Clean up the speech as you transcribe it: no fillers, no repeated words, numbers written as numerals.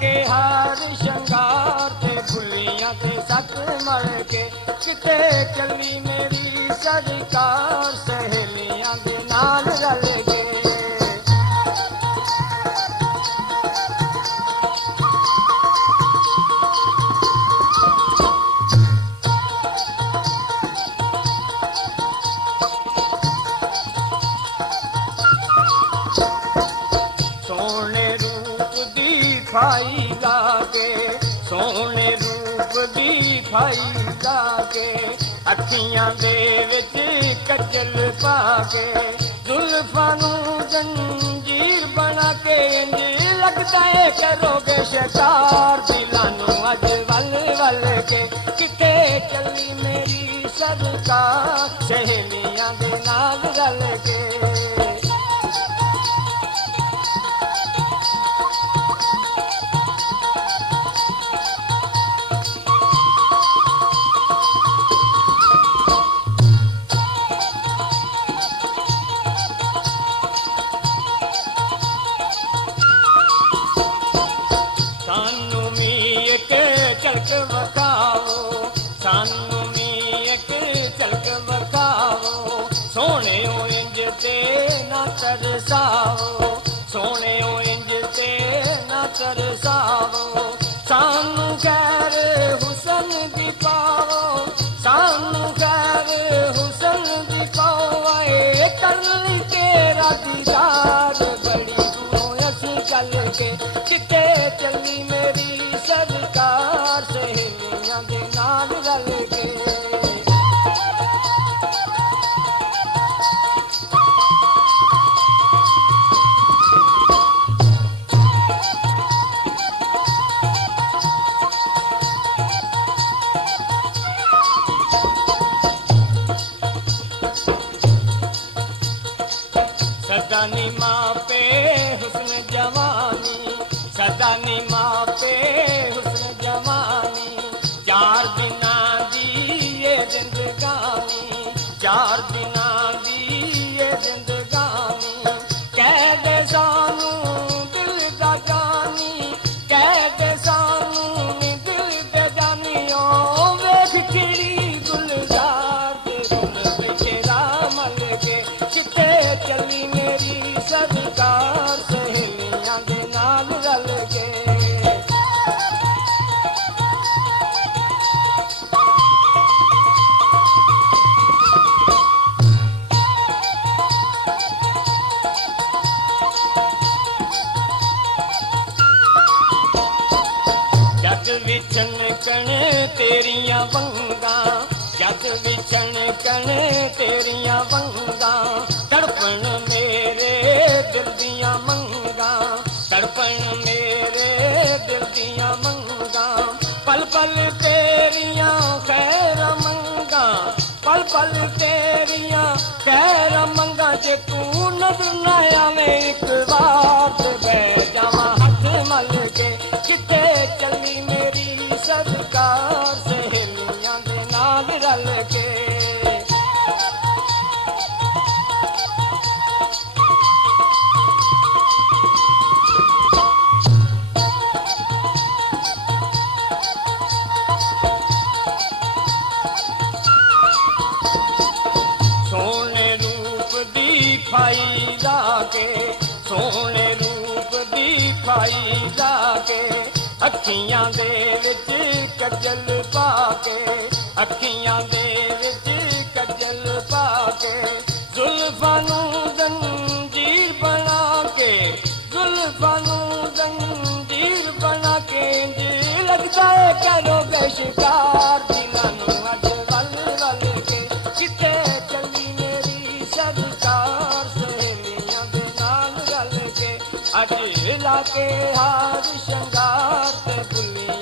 के हार शंगार ते फुलियां ते सक मल के किते चली मेरी सरकार सहेलियां दे नाल रल के खाई लागे सोने रूप दी खाई लागे अखियां दे विच कजल पाके जुल्फां नूं जंजीर बना के इंज लगदा है करोगे शिकार दिलां नूं अज वल वल के किते चली मेरी सरकार सहेलियां दे नाल रल के झलक वखाओ सानू नी एक झलक वखाओ सोने इंज ते ना तरसाओ सोने इंज ते ना तरसाओ सानू खैर हुसन दी पाओ सानू खैर हुसन दी पाओ आए कर के दीदार बड़ी दूरों असी चल के किते चली मेरी सरकार सहेलियां दे नाल रल के सदा नी मापे हुस्न जवानी सदा नी मापे हुस्न जवानी चार दिना दी ये जिंदगानी चार दिना दी ये जिंदगानी कह दे सानू दिल दा जानी कह दे सानू दिल दे जानी ओ वेख खिड़ी गुलजार दे गुल बेचेरा मल के किते चली मेरी सरकार सहेलियां दे नाल रल के जग विचन कण तेरियां वंगा जग विचन कण तेरियां वंगा तड़पण मेरे दिल दियां मंगा तड़पण मेरे दिल दियां मंगा पल पल तेरियां खैर मंगा पल पल तेरियां खैर मंगा जे तू नजर ना आवे एक बात बह जावां हथ मल के किते चली मेरी सरकार सहेलियां दे नाल रल के सोने रूप दी खाई लाके सोने रूप दी खाई लाके अखियां दे विच कजल पाके अखियां दे विच कजल पाके जुल्फां नूं जंजीर बना के जुल्फां नूं जंजीर बना के इंज लगदा है करोगे शिकार दिलां नूं अज वल वल के किते चली मेरी सरकार सहेलियां दे नाल रल के अज लाके हार शंगार ते फुलियां